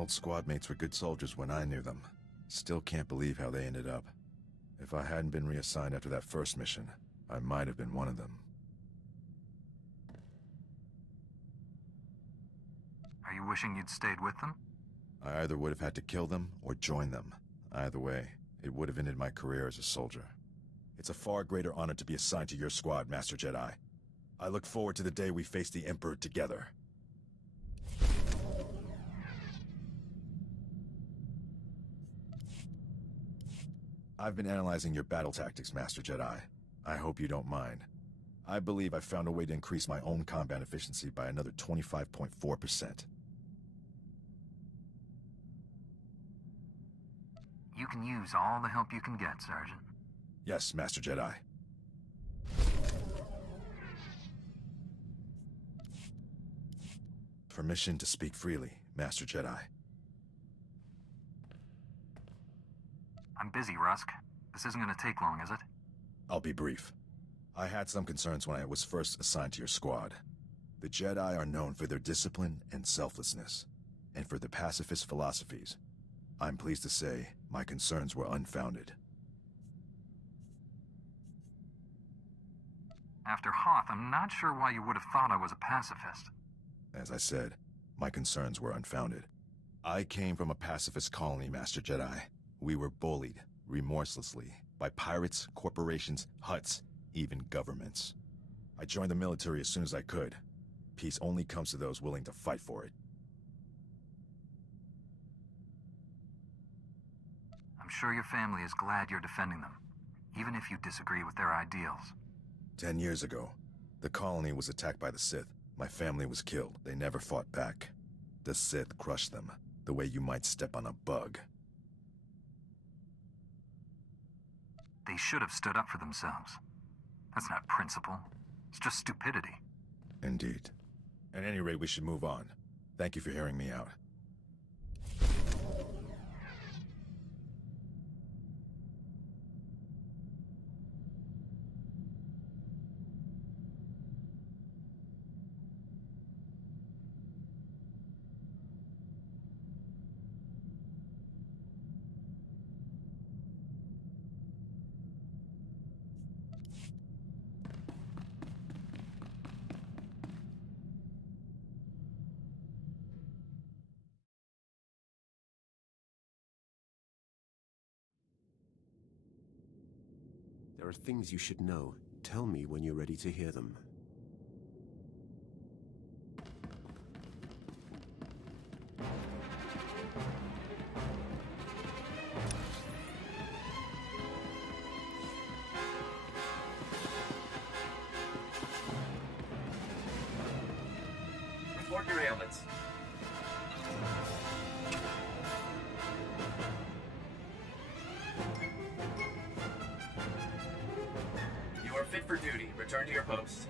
old squad mates were good soldiers when I knew them. Still can't believe how they ended up. If I hadn't been reassigned after that first mission, I might have been one of them. Are you wishing you'd stayed with them? I either would have had to kill them or join them. Either way, it would have ended my career as a soldier. It's a far greater honor to be assigned to your squad, Master Jedi. I look forward to the day we face the Emperor together. I've been analyzing your battle tactics, Master Jedi. I hope you don't mind. I believe I've found a way to increase my own combat efficiency by another 25.4%. You can use all the help you can get, Sergeant. Yes, Master Jedi. Permission to speak freely, Master Jedi. I'm busy, Rusk. This isn't going to take long, is it? I'll be brief. I had some concerns when I was first assigned to your squad. The Jedi are known for their discipline and selflessness, and for their pacifist philosophies. I'm pleased to say my concerns were unfounded. After Hoth, I'm not sure why you would have thought I was a pacifist. As I said, my concerns were unfounded. I came from a pacifist colony, Master Jedi. We were bullied, remorselessly, by pirates, corporations, Hutts, even governments. I joined the military as soon as I could. Peace only comes to those willing to fight for it. I'm sure your family is glad you're defending them, even if you disagree with their ideals. 10 years ago, the colony was attacked by the Sith. My family was killed. They never fought back. The Sith crushed them, the way you might step on a bug. They should have stood up for themselves. That's not principle. It's just stupidity. Indeed. At any rate, we should move on. Thank you for hearing me out. There are things you should know. Tell me when you're ready to hear them. Report your ailments. You are fit for duty. Return to your post.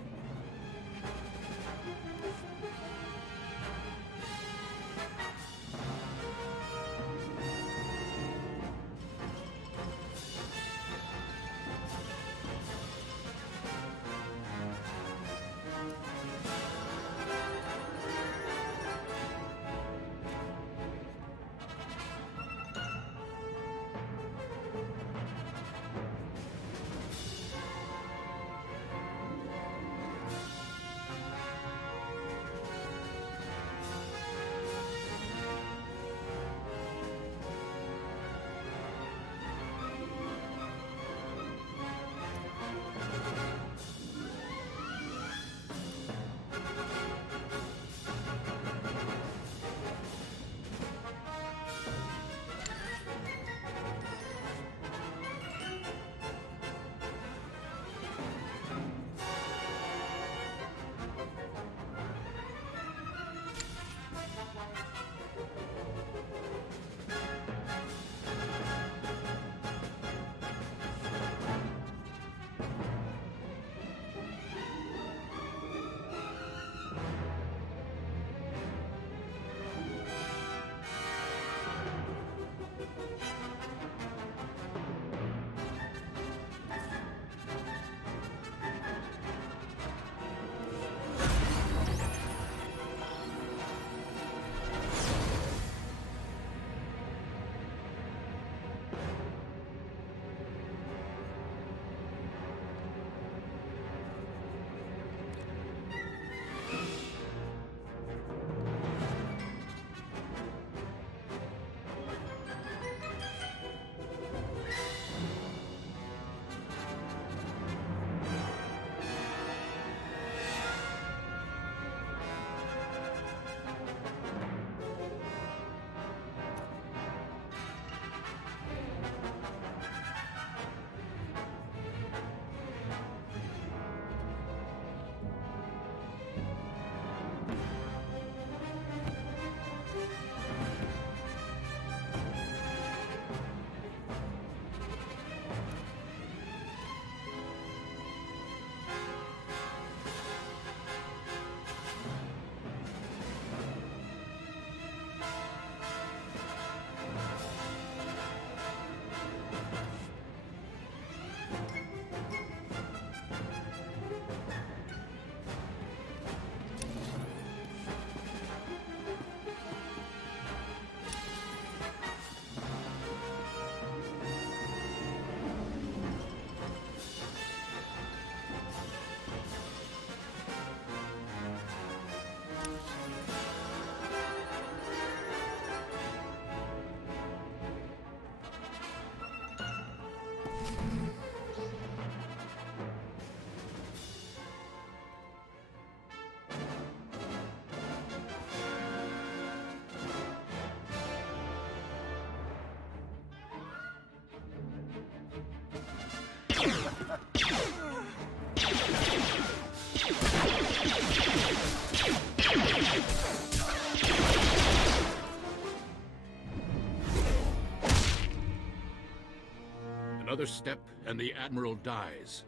Another step, and the Admiral dies.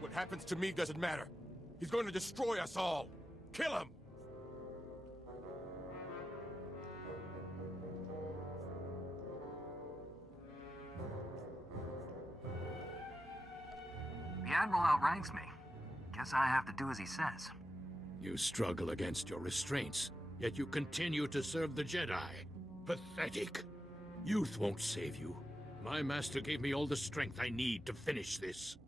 What happens to me doesn't matter. He's going to destroy us all. Kill him! The Admiral outranks me. Guess I have to do as he says. You struggle against your restraints, yet you continue to serve the Jedi. Pathetic. Youth won't save you. My master gave me all the strength I need to finish this.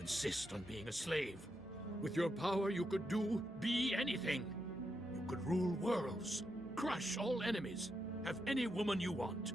Insist on being a slave. With your power, you could be anything. You could rule worlds, crush all enemies, have any woman you want.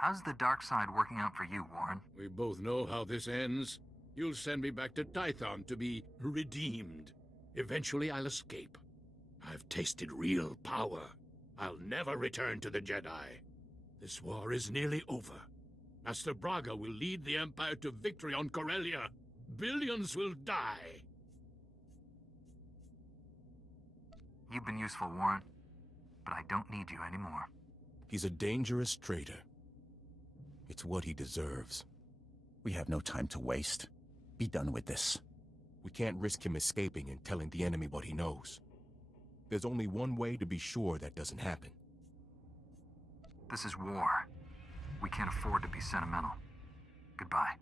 How's the dark side working out for you, Warren? We both know how this ends. You'll send me back to Tython to be redeemed. Eventually I'll escape. I've tasted real power. I'll never return to the Jedi. This war is nearly over. Master Braga will lead the Empire to victory on Corellia. Billions will die. You've been useful, Warren, but I don't need you anymore. He's a dangerous traitor. It's what he deserves. We have no time to waste. Be done with this. We can't risk him escaping and telling the enemy what he knows. There's only one way to be sure that doesn't happen. This is war. We can't afford to be sentimental. Goodbye.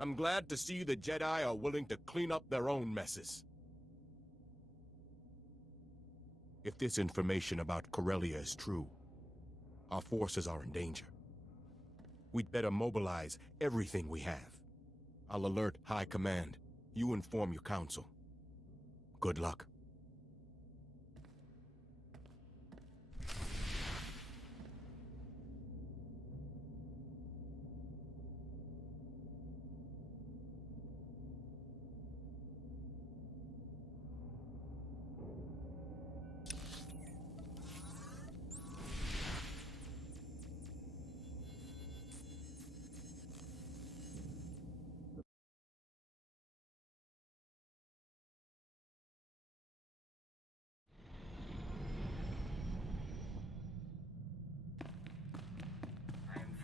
I'm glad to see the Jedi are willing to clean up their own messes. If this information about Corellia is true, our forces are in danger. We'd better mobilize everything we have. I'll alert High Command. You inform your council. Good luck.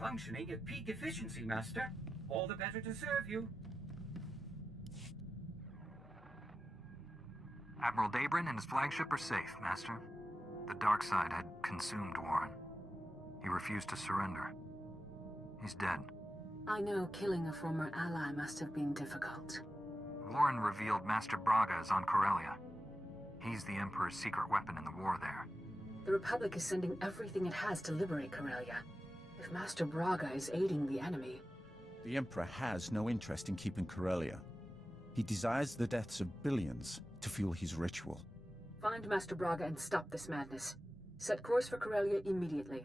functioning at peak efficiency, Master. All the better to serve you. Admiral Dabrin and his flagship are safe, Master. The dark side had consumed Warren. He refused to surrender. He's dead. I know killing a former ally must have been difficult. Warren revealed Master Braga is on Corellia. He's the Emperor's secret weapon in the war there. The Republic is sending everything it has to liberate Corellia. If Master Braga is aiding the enemy... The Emperor has no interest in keeping Corellia. He desires the deaths of billions to fuel his ritual. Find Master Braga and stop this madness. Set course for Corellia immediately.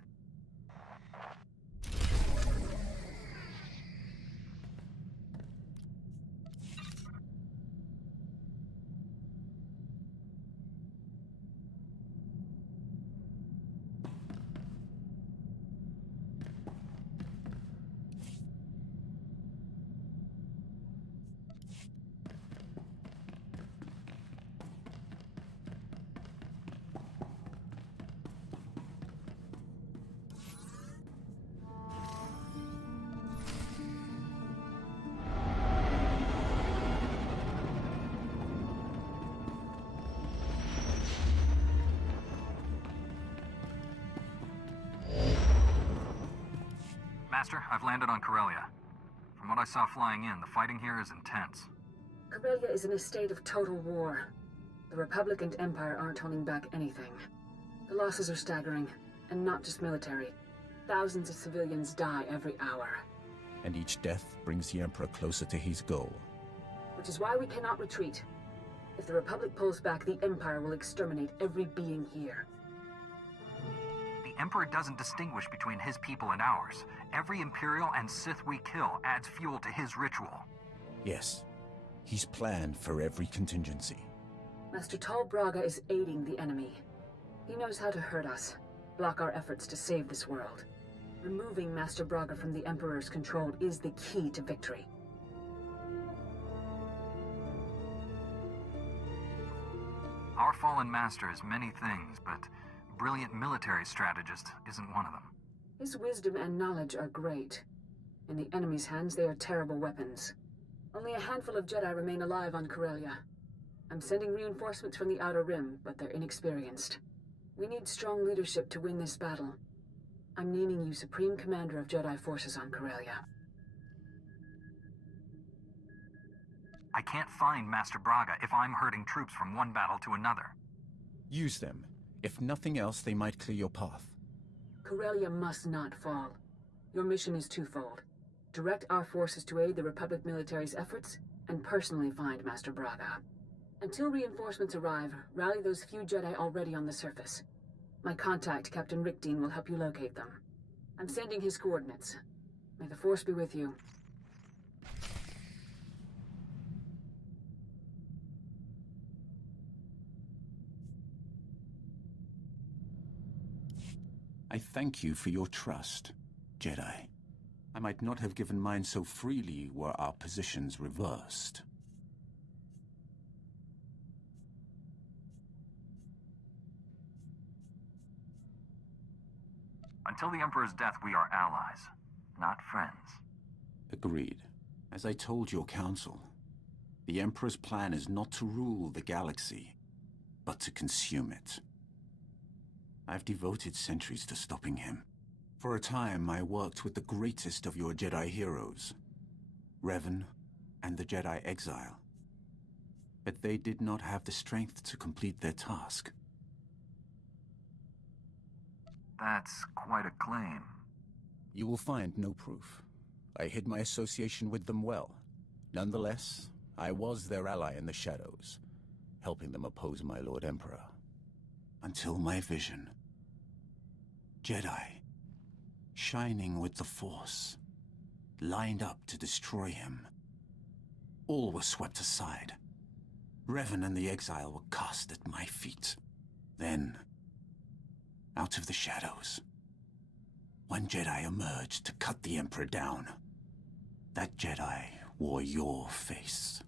Master, I've landed on Corellia. From what I saw flying in, the fighting here is intense. Corellia is in a state of total war. The Republic and Empire aren't holding back anything. The losses are staggering, and not just military. Thousands of civilians die every hour. And each death brings the Emperor closer to his goal. Which is why we cannot retreat. If the Republic pulls back, the Empire will exterminate every being here. The Emperor doesn't distinguish between his people and ours. Every Imperial and Sith we kill adds fuel to his ritual. Yes. He's planned for every contingency. Master Tal Braga is aiding the enemy. He knows how to hurt us, block our efforts to save this world. Removing Master Braga from the Emperor's control is the key to victory. Our fallen master is many things, but brilliant military strategist isn't one of them. His wisdom and knowledge are great. In the enemy's hands, they are terrible weapons. Only a handful of Jedi remain alive on Corellia. I'm sending reinforcements from the Outer Rim, but they're inexperienced. We need strong leadership to win this battle. I'm naming you Supreme Commander of Jedi Forces on Corellia. I can't find Master Braga if I'm herding troops from one battle to another. Use them. If nothing else, they might clear your path. Corellia must not fall. Your mission is twofold. Direct our forces to aid the Republic military's efforts, and personally find Master Braga. Until reinforcements arrive, rally those few Jedi already on the surface. My contact, Captain Rick Dean, will help you locate them. I'm sending his coordinates. May the Force be with you. I thank you for your trust, Jedi. I might not have given mine so freely were our positions reversed. Until the Emperor's death, we are allies, not friends. Agreed. As I told your council, the Emperor's plan is not to rule the galaxy, but to consume it. I've devoted centuries to stopping him. For a time, I worked with the greatest of your Jedi heroes, Revan and the Jedi Exile. But they did not have the strength to complete their task. That's quite a claim. You will find no proof. I hid my association with them well. Nonetheless, I was their ally in the shadows, helping them oppose my Lord Emperor. Until my vision. Jedi, shining with the Force, lined up to destroy him. All was swept aside. Revan and the Exile were cast at my feet. Then, out of the shadows, one Jedi emerged to cut the Emperor down. That Jedi wore your face.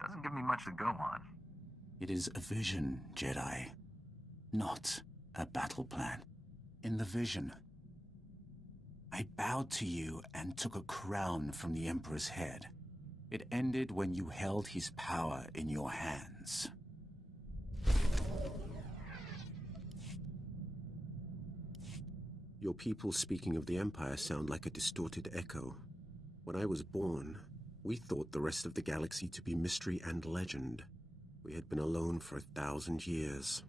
Doesn't give me much to go on. It is a vision, Jedi. Not a battle plan. In the vision, I bowed to you and took a crown from the Emperor's head. It ended when you held his power in your hands. Your people speaking of the Empire sound like a distorted echo. When I was born, we thought the rest of the galaxy to be mystery and legend. We had been alone for 1,000 years.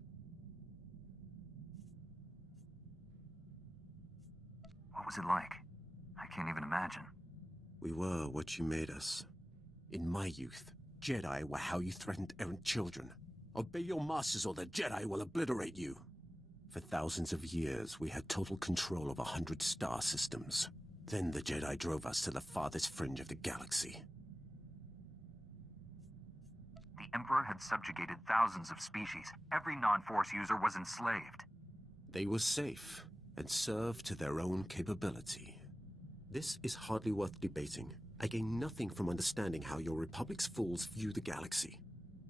What was it like? I can't even imagine. We were what you made us. In my youth, Jedi were how you threatened errant children. Obey your masters or the Jedi will obliterate you. For thousands of years, we had total control of 100 star systems. Then the Jedi drove us to the farthest fringe of the galaxy. The Emperor had subjugated thousands of species. Every non-Force user was enslaved. They were safe and served to their own capability. This is hardly worth debating. I gain nothing from understanding how your Republic's fools view the galaxy.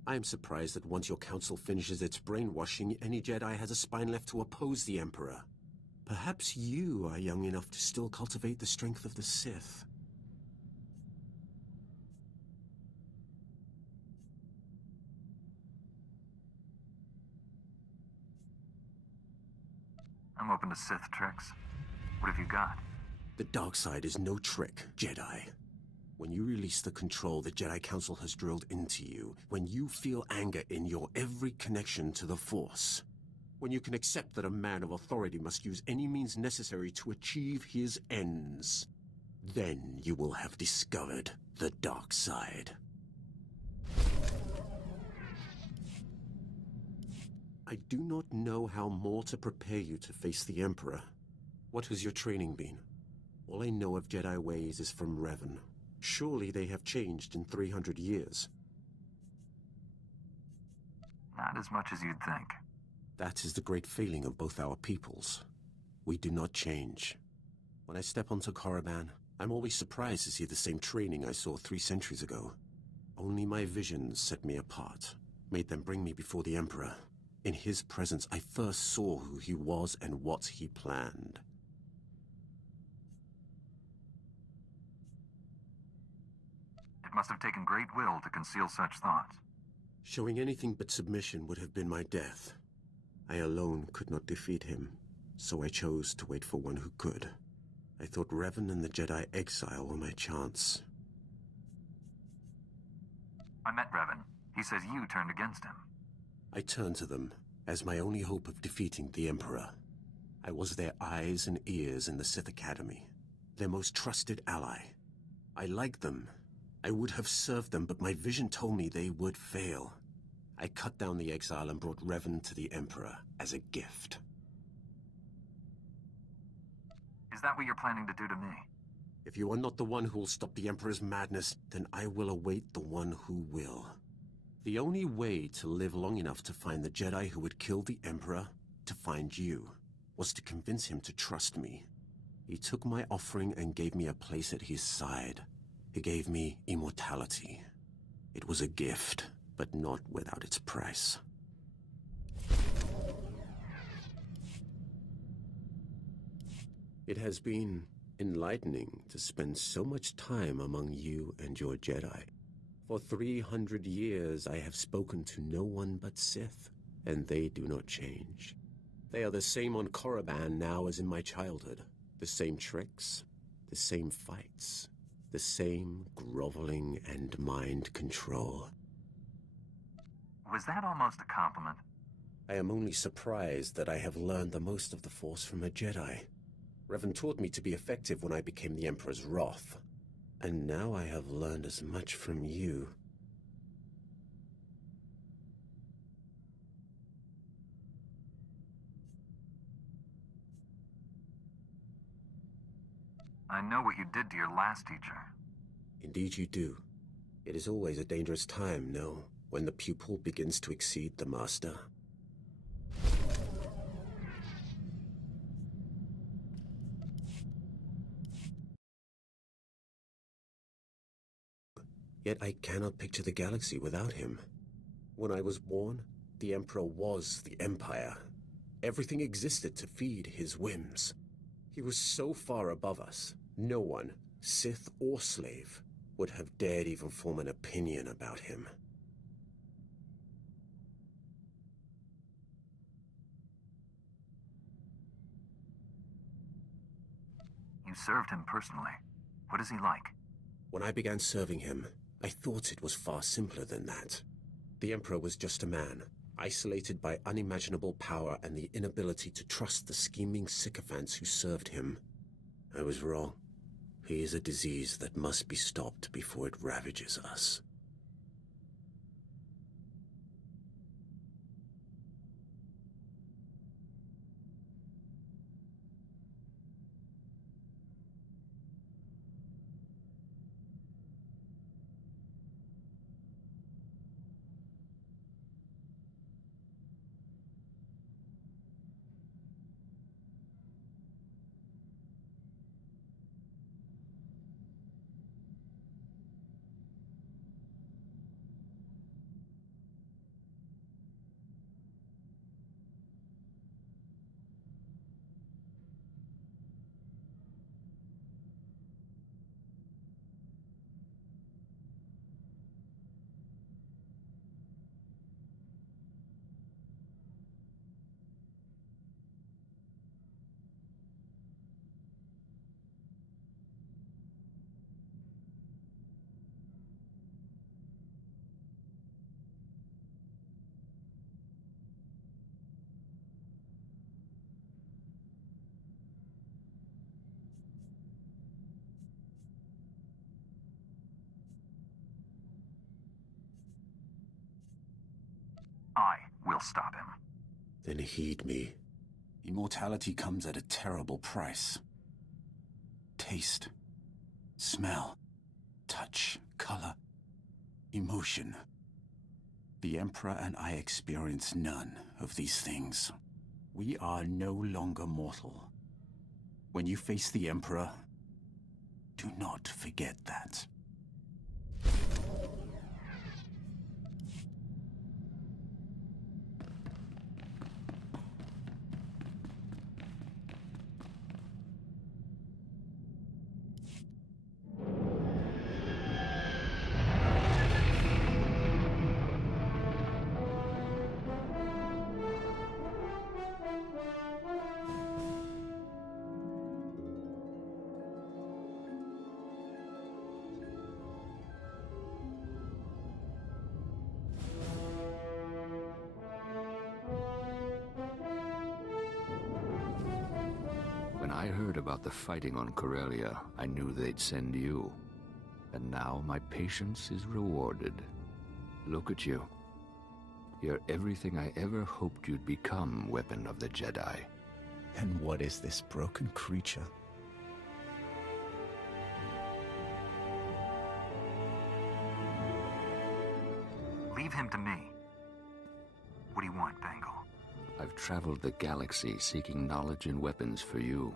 I am surprised that once your council finishes its brainwashing, any Jedi has a spine left to oppose the Emperor. Perhaps you are young enough to still cultivate the strength of the Sith. I'm open to Sith tricks. What have you got? The dark side is no trick, Jedi. When you release the control the Jedi Council has drilled into you, when you feel anger in your every connection to the Force, when you can accept that a man of authority must use any means necessary to achieve his ends, then you will have discovered the dark side. I do not know how more to prepare you to face the Emperor. What has your training been? All I know of Jedi ways is from Revan. Surely they have changed in 300 years. Not as much as you'd think. That is the great failing of both our peoples. We do not change. When I step onto Korriban, I'm always surprised to see the same training I saw 3 centuries ago. Only my visions set me apart, made them bring me before the Emperor. In his presence, I first saw who he was and what he planned. It must have taken great will to conceal such thoughts. Showing anything but submission would have been my death. I alone could not defeat him, so I chose to wait for one who could. I thought Revan and the Jedi exile were my chance. I met Revan. He says you turned against him. I turned to them as my only hope of defeating the Emperor. I was their eyes and ears in the Sith Academy, their most trusted ally. I liked them. I would have served them, but my vision told me they would fail. I cut down the exile and brought Revan to the Emperor as a gift. Is that what you're planning to do to me? If you are not the one who will stop the Emperor's madness, then I will await the one who will. The only way to live long enough to find the Jedi who would kill the Emperor, to find you, was to convince him to trust me. He took my offering and gave me a place at his side. He gave me immortality. It was a gift, but not without its price. It has been enlightening to spend so much time among you and your Jedi. For 300 years I have spoken to no one but Sith, and they do not change. They are the same on Korriban now as in my childhood. The same tricks, the same fights, the same groveling and mind control. Was that almost a compliment? I am only surprised that I have learned the most of the Force from a Jedi. Revan taught me to be effective when I became the Emperor's wrath. And now I have learned as much from you. I know what you did to your last teacher. Indeed you do. It is always a dangerous time, no, when the pupil begins to exceed the master. Yet I cannot picture the galaxy without him. When I was born, the Emperor was the Empire. Everything existed to feed his whims. He was so far above us, no one, Sith or slave, would have dared even form an opinion about him. You served him personally. What is he like? When I began serving him, I thought it was far simpler than that. The Emperor was just a man, isolated by unimaginable power and the inability to trust the scheming sycophants who served him. I was wrong. He is a disease that must be stopped before it ravages us. I will stop him. Then heed me. Immortality comes at a terrible price. Taste, smell, touch, color, emotion. The Emperor and I experience none of these things. We are no longer mortal. When you face the Emperor, do not forget that. When I heard about the fighting on Corellia, I knew they'd send you. And now my patience is rewarded. Look at you. You're everything I ever hoped you'd become, Weapon of the Jedi. And what is this broken creature? Leave him to me. What do you want, Bengal? I've traveled the galaxy seeking knowledge and weapons for you.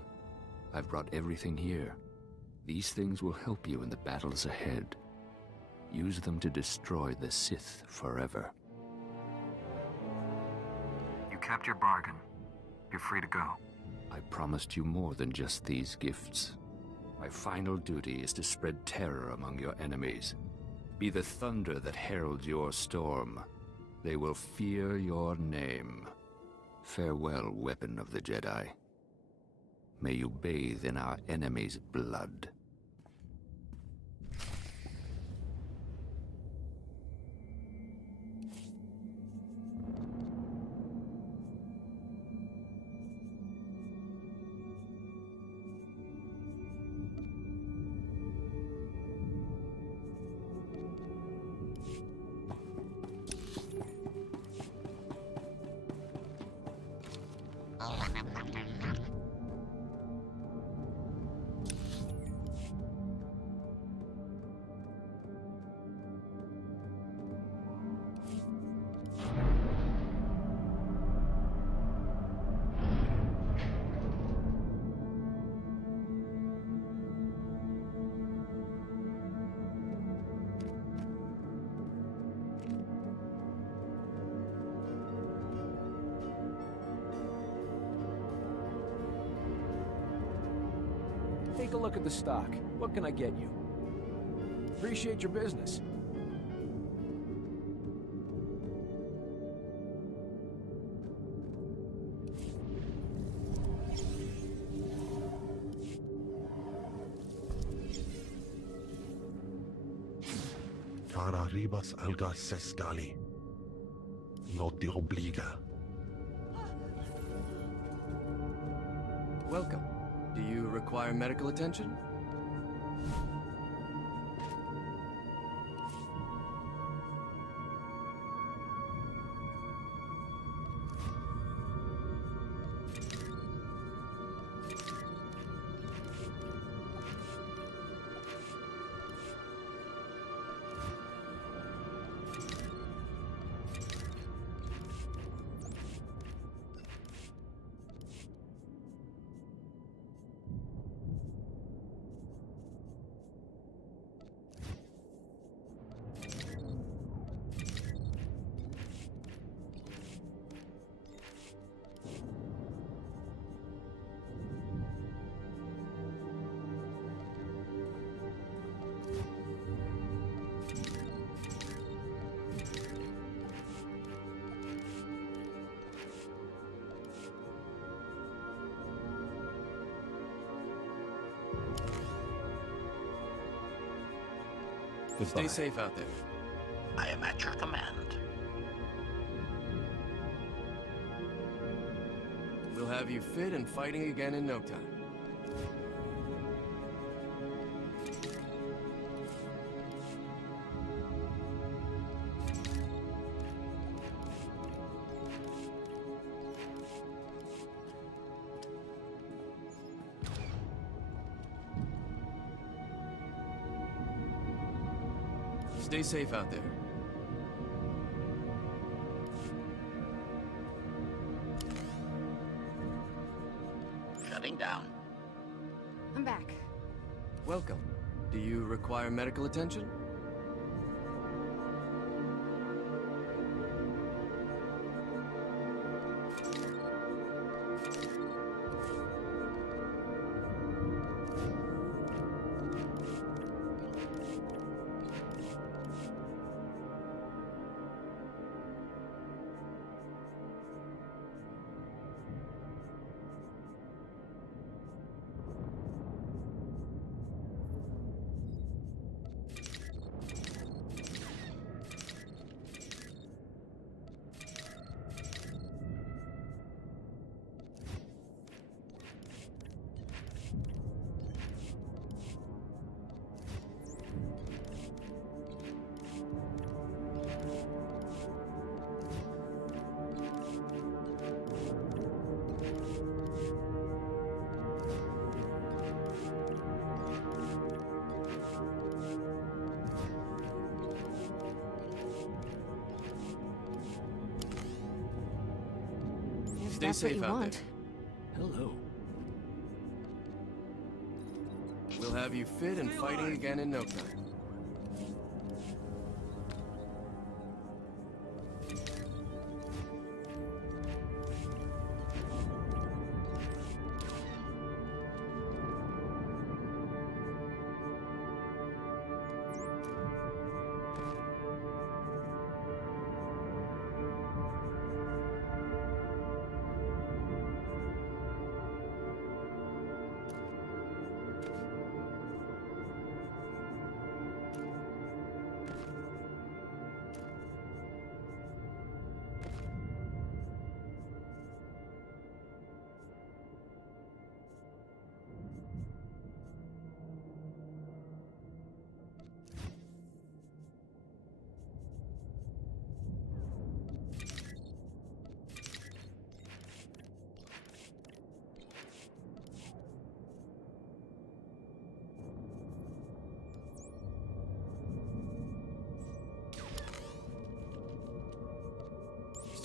I've brought everything here. These things will help you in the battles ahead. Use them to destroy the Sith forever. You kept your bargain. You're free to go. I promised you more than just these gifts. My final duty is to spread terror among your enemies. Be the thunder that heralds your storm. They will fear your name. Farewell, Weapon of the Jedi. May you bathe in our enemies' blood. a look at the stock. What can I get you? Appreciate your business. Para arribas alga sesgali. No te obliga. Welcome. Do you require medical attention? Stay safe out there. I am at your command. We'll have you fit and fighting again in no time. Stay safe out there. Shutting down. I'm back. Welcome. Do you require medical attention? Stay safe out there. Hello. We'll have you fit and fighting again in no time.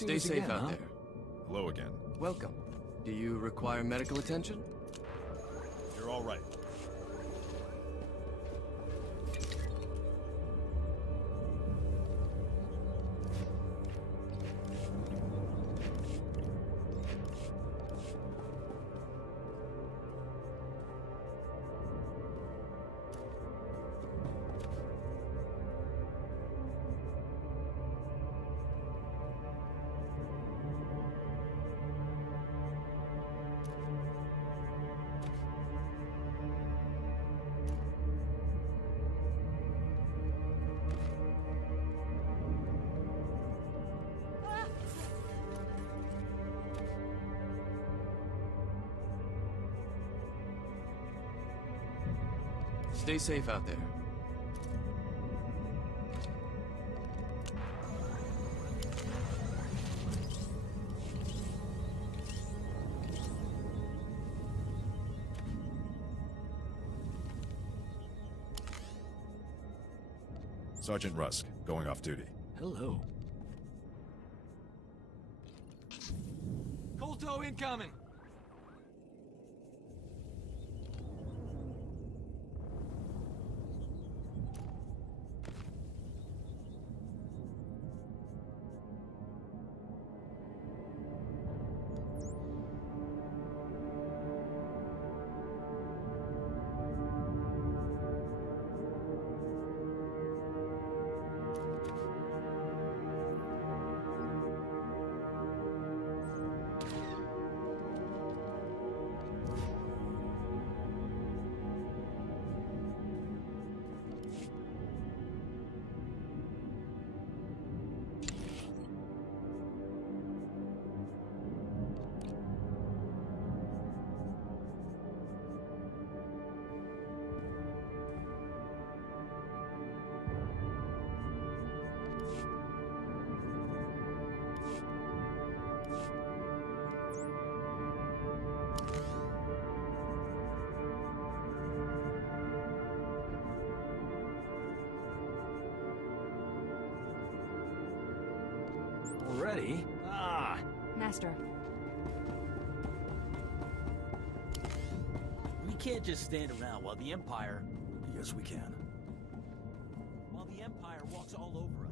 Stay safe out there. Hello again. Welcome. Do you require medical attention? You're all right. Stay safe out there. Sergeant Rusk, going off duty. Hello. Colto incoming! Already? Ah! Master. We can't just stand around while the Empire... Yes, we can. While the Empire walks all over us.